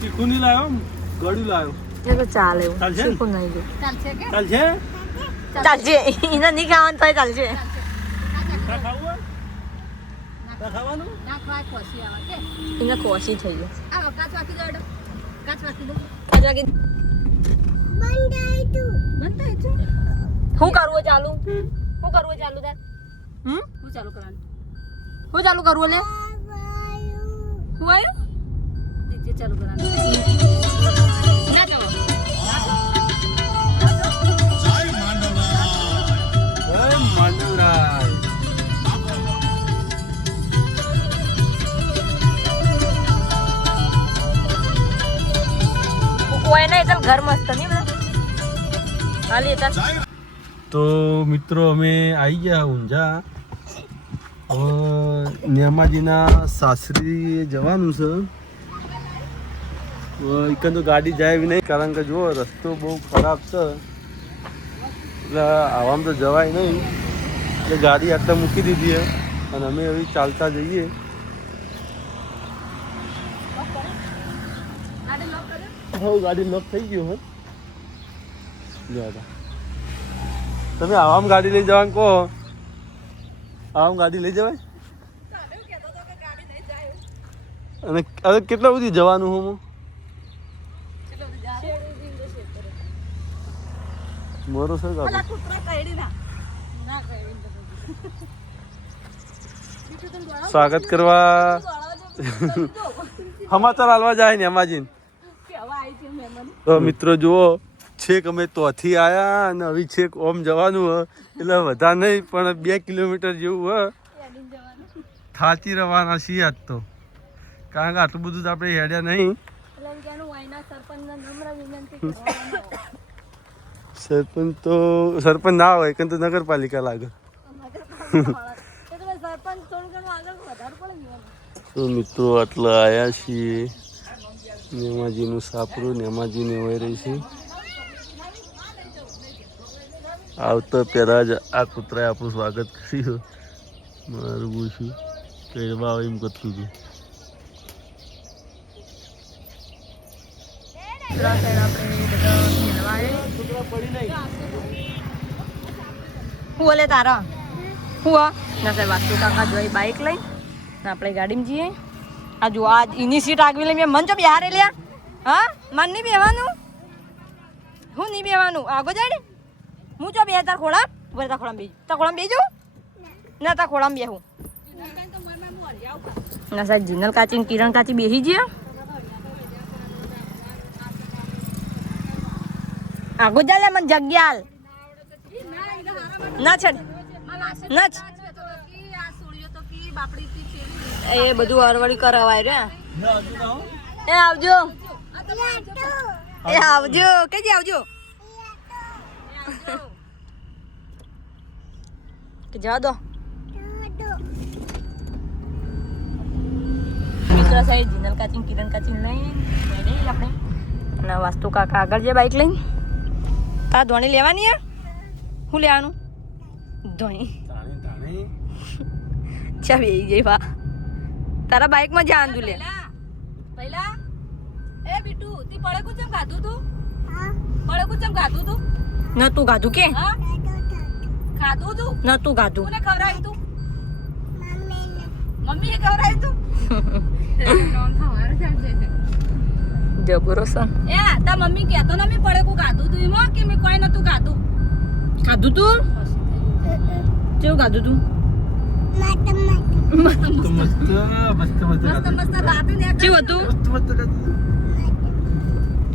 તીખું નહીં લાવ્યો, ગળ્યું લાવ્યો. એ તો ચાલે એવું. ચાલશે? તીખું નહીં જો. ચાલશે? ચાલશે. એને નહીં ખાવાનું તોય ચાલશે. ના ખાવું હોય? ના ખાવાનું? એને કોશી થઈ ગઈ. કાચ વાકી દો. કાચ વાગી બંધ થાય તું. શું કરવું ચાલુ? શું કરવું ચાલુ તાર? હું ચાલુ કરવાનું. શું ચાલુ કરવું લે? શું આવ્યું? ડીજે ચાલુ કરવાનું. ના ચાલો. જય માંડવરાય. કોઈ નહીં ચાલ ઘર મસ્ત નહીં બધા. હાલી ચાલ. તો મિત્રો અમે આવી ગયા ઊંઝા. હવે નેમાજીના સાસરી જવાનું છે. એકન તો ગાડી જાય એવી નહીં, કારણ કે જુઓ રસ્તો બહુ ખરાબ છે, એટલે આવામાં તો જવાય નહીં. એટલે ગાડી આટલા મૂકી દીધી છે અને અમે હવે ચાલતા જઈએ. હવે ગાડી લોક થઈ ગયું હોય. તમે આવામ ગાડી લઈ જવાનું કહો, આવામ ગાડી લઈ જવાય. અને હવે કેટલા સુધી જવાનું હું મોરો સર સ્વાગત કરવા સમાચાર હાલવા જાય ને એમાજીન. તો મિત્રો જુઓ, છેક અમે તોથી આયા અને હવે છેક ઓમ જવાનું હોય, એટલે વધારે નહીં પણ 2 કિલોમીટર જેવું હોય. થાચી રવાના છીએ આજ તો, કારણ કે આટલું બધું તો આપણે હેડ્યા નહીં. સરપંચ તો સરપંચ ના હોય કે તો નગરપાલિકા લાગે. તો મિત્રો આટલા આવ્યા છીએ નેમાજીનું સાપરું. નેમાજીને વહી રહી છે. આવતા પહેલાં જ આ કૂતરાએ આપણું સ્વાગત કર્યું. મારું પૂછ્યું કહેવા એમ કરતું હતું. હું બોલે તારા? હું ના સાહેબ વાસ્તુ કાકા જોઈ બાઇક લઈ આપણે ગાડીમાં જઈએ. આ જો આ એની સીટ આગવી લઈ મેં મન ચો બિહારે લ્યા. હા મન નહીં બેવાનું, હું નહીં બેવાનું. આગો જાય ને હું ચો બે તાર ખોળા બોલે તાર ખોળામાં બેજો. તાર ખોળામાં બેજો ના, તાર ખોળામાં બેહું ના સાહેબ. જીનલ કાચી કિરણ કાચી બેસી ગયા. આગો જાય મને જગ્યા ના છડ ના જ એ બધું હરવડી કરાવાય રે. એ આવજો, એ આવજો, કેજી આવજો કે જા દો. મિત્ર સાહેબ જીનલ કાચી કિરણ કાચી લઈ આપણે અને વાસ્તુ કાકા આગળ જે બાઈક લઈને તાર ધોણી લેવાની હે. શું લેવાનું? ધોણી ચાલ એ જઈ બા તારા બાઈકમાં જવાનું તું લે. પહેલા એ બીટુ તી પડે કુચમ ગાધું તું? પડે કુચમ ગાધું તું? ન તું ગાધું કે હા ખાધું તું? ન તું ગાધું. કોને ખવરાયું તું? મમ્મીએ ખવરાયું તું? નોન ખાવાનું ચાલશે. જબરો સન એ તા મમ્મી કહેતો ને મે પડે કો ગાધું તું એમાં કે મે કોઈ નતું ગાધું? ખાધું તું? કેવું ખાધું તું? મસ્ત મસ્ત ગાતે ને કેવું હતું? મસ્ત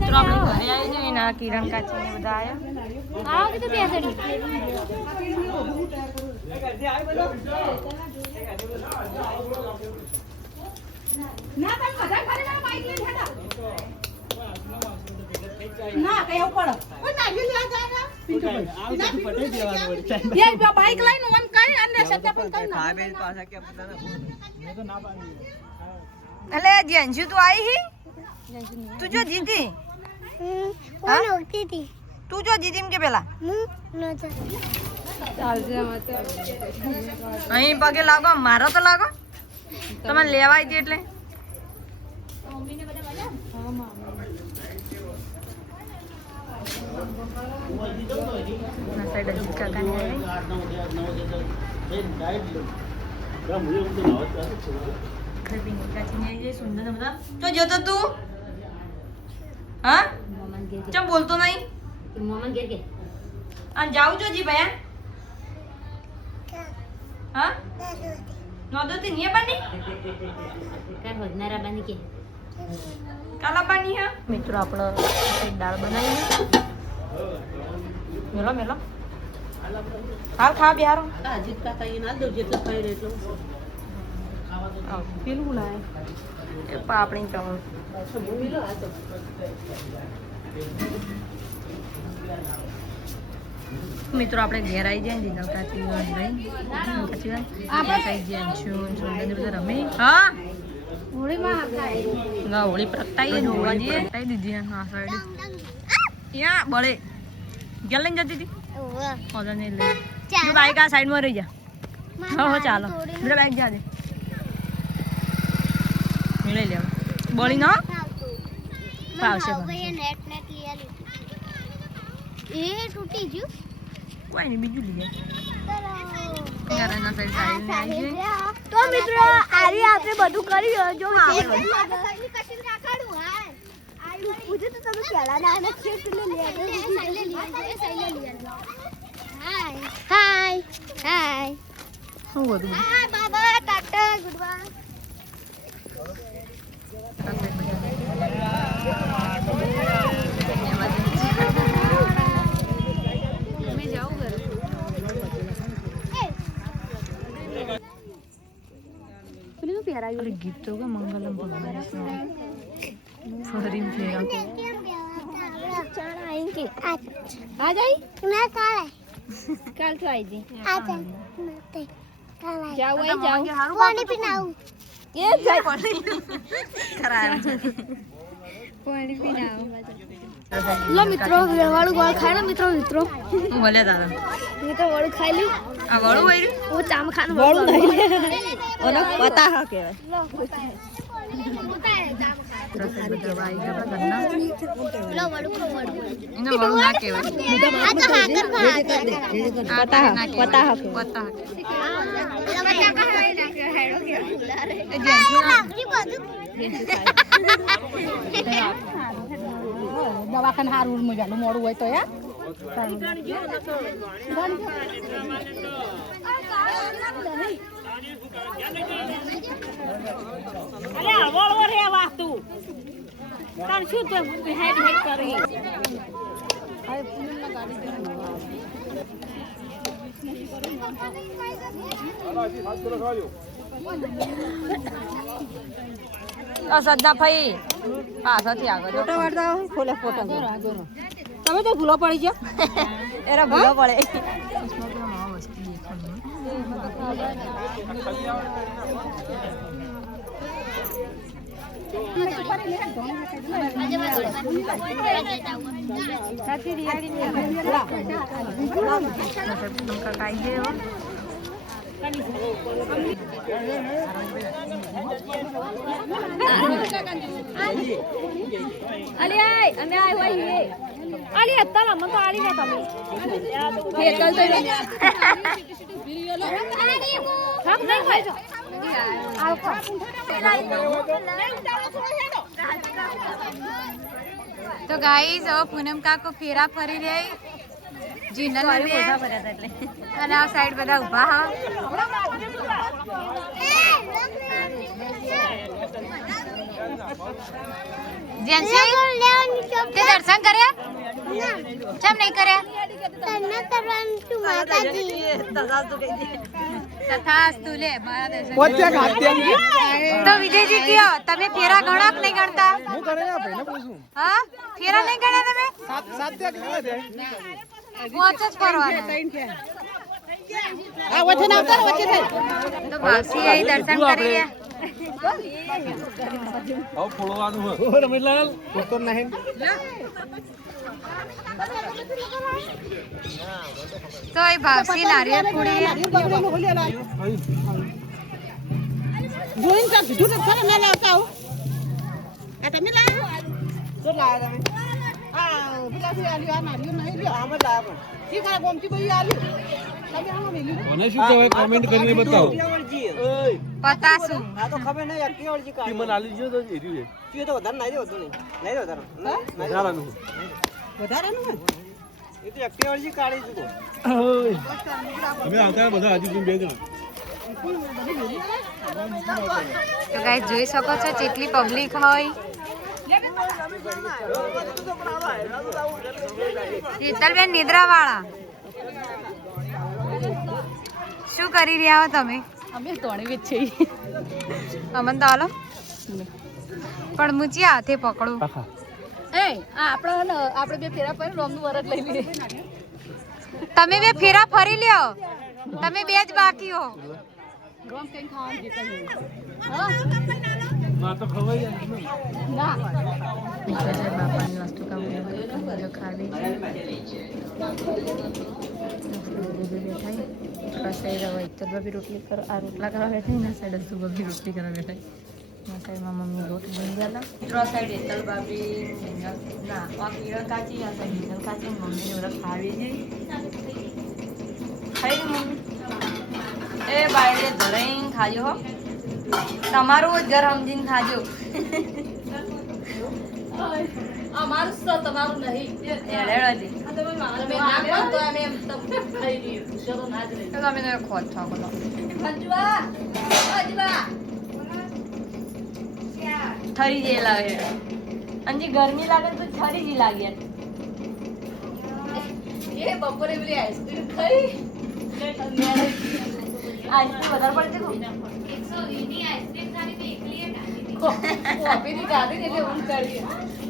તો આપણે ઘરે આવી જઈએ ને કિરણ કાચી ને બધા આયા. આવો કે તો બેસડી ના તને મજા કરે ના બાઈક લઈને હેડા ના કઈ આવ પડો કોઈ નાગી લે જાય પિન્ટુ ભાઈ ના પટાઈ દેવાનું વળી એ બાઈક લઈને ઓન કરી અને સત્યાપન કરી ના બે પાછા કે બધાને મે તો ના પાડી. અલે જેન્જુ તું આવી હી? તું જો જીતી કોણ ઓળખી હતી? તું જો જીતી કે પેલા અહીં પગે લાગો, મારો તો લાગો. તમે લેવાય હતી એટલે ના સાઈડ અજીત કાકાને આવી સુંદર બધા તો જોતો તું હા ચમ બોલતો નહીં અને જાઉં છો જી ભયા હા નોંધોતી નહીં બની કાલા પાણી હા મિત્રો આપણે દાળ બનાવી મેલો મેલો હાલ ખા બિહારો અજીત કાકા એને હાલ દો જેટલું ખાઈ રહે એટલું પેલું લાય એ પાપડી ચાવલ મિત્રો આપણે ઘેર આવી જાય ને નવરાત્રી રમે હા હોળી પ્રગટાઈએ જોવા જઈએ પ્રગટાઈ દીધી હા સાઈડ ત્યાં બળે ગયા લઈને જતી હતી ઓર્ડર નહીં લઈ બાઈક આ સાઈડમાં રહી જા હો ચાલો બધા બાઈક જા દે લઈ લેવા બળી ના ફાવશે એ તૂટી ગયું કોઈ નહીં બીજું લઈ જાય તો મિત્રો આજે આપણે બધું કર્યું જો પૂછે તો તમે પહેલા ના આને છે એટલે હાય હાય હાય શું બધું હાય બાબા ટાટા ગુડ બાય ગીત તો કે મંગલમ ભગવાન ફરી ફેરા આ જાય ના કાલે કાલ તો આવી જી આ જાય કાલે જાવ આવી જાવ પાણી પીનાવું એ જાય ખરાબ પાણી પીનાવ લો મિત્રો વાળું ગોળ ખાય ને મિત્રો હું ભલે તારા મિત્રો વાળું ખાઈ લ્યું આ વળું વાયરું હું ચામ ખાન વળું નહીં ઓનો પતા હા કહેવાય લો વળું ખો વળું એનો વળું ના કહેવાય આ તો હાકર આતા હા પતા હા પતા દવાખાને હારું મજાનું મોડું હોય તો યાર શું તો હેડ હેડ કરી સજ્જા ભાઈ પાછળથી આગળ ફોટો વાળતા ખોલે ફોટો તમે તો ભૂલો પડી ગયો એરા ભૂલો પડે અલી આય અમે આય હોય અલી અત્તલા મન તો આલી ને તમે ફેર કલ તો હમ નહીં ખાઈ જો તો ગાઈઝ હવે પૂનમ કાકો ફેરા ફરી રહી જીનલ અને આ સાઈડ બધા ઊભા હા જેન્સી તે દર્શન કર્યા કેમ નહીં કર્યા તને કરવાનું તું માતાજી તથાસ્તુ લે મારા દર્શન તો વિજયજી કયો તમે ફેરા ગણો કે નહીં ગણતા હું કરે ભાઈને પૂછું હા ફેરા નહીં ગણ્યા તમે સાત ગણ્યા દે પાંચ જ કરવાના આ વચ્ચે ના ઉતાર વચ્ચે થઈ તો ભાવસી અહીં દર્શન કરી રહ્યા આવ ફોડવાનું હો રમીલાલ તો નહીં તો એ ભાવસી નારિયેળ ફોડી જોઈન ચાલ જૂઠ ખરે ના લાવતા આ તમે લાવો તો લાયા તમે આ પેલાથી આલ્યું આ નારિયું નહીં લ્યો આમ જ લાયા પણ ઠીક આ ગોમતી ભાઈ આલ્યું તમે આમાં મેલ્યું મને શું કહેવાય કોમેન્ટ કરીને બતાવો પતાસું આ તો ખબર નહીં કેવળજી કે મને આલી જો તો એર્યું છે તો વધારે નાઈ દેવું નહીં નાઈ દે વધારે વધારાનું વધારાનું હોય એ તો કેવળજી કાઢી દીધું અમે આવતા બધા હજુ બે જણ તો ગાઈસ જોઈ શકો છો કેટલી પબ્લિક હોય શીતલબેન નિદ્રાવાળા શું કરી રહ્યા હો તમે અમે તોણી વેચ છે અમન તો હાલો પણ મુચી હાથે પકડું એ આ આપણે બે ફેરા પર રોમનું વરદ લઈ લઈએ તમે બે ફેરા ફરી લ્યો તમે બે જ બાકી હો રોમ કઈ ખાવાનું જીતા હા માં તો ખવાય ના બાપાની વસ્તુ કામ ખાવી બી રોટલી કરો આ રોટલા કરવા બેઠા ના સાઈડ સુબહ બી રોટલી કરવા બેઠા ના સાઈડમાં મમ્મી રોટ બની ગયા મિત્રો સાઈડ હેતલ બાબી ના આ કિરણ કાચી આ સાઈડ હેતલ કાચી મમ્મીને બધા ખાવી છે ખાઈ મમ્મી એ બાયડે ધરાઈને ખાજો હો તમારું જ ઘર સમજીને ખાજો અમારું તો તમારું નહીં એડેડોજી તમે ના કરો તો અમે ખાઈ લઈએ ચલો ના જ લઈએ તો તમે તો ખોટ છો બોલો ભંજવા થરી જે લાગે અંજી ગરમી લાગે તો થરી જ લાગે એ બપોરે પેલી આઈસ્ક્રીમ ખાઈ આઈસ્ક્રીમ વધારે પડતી કોફી ની ગાડી એટલે ઊંઘ ચડી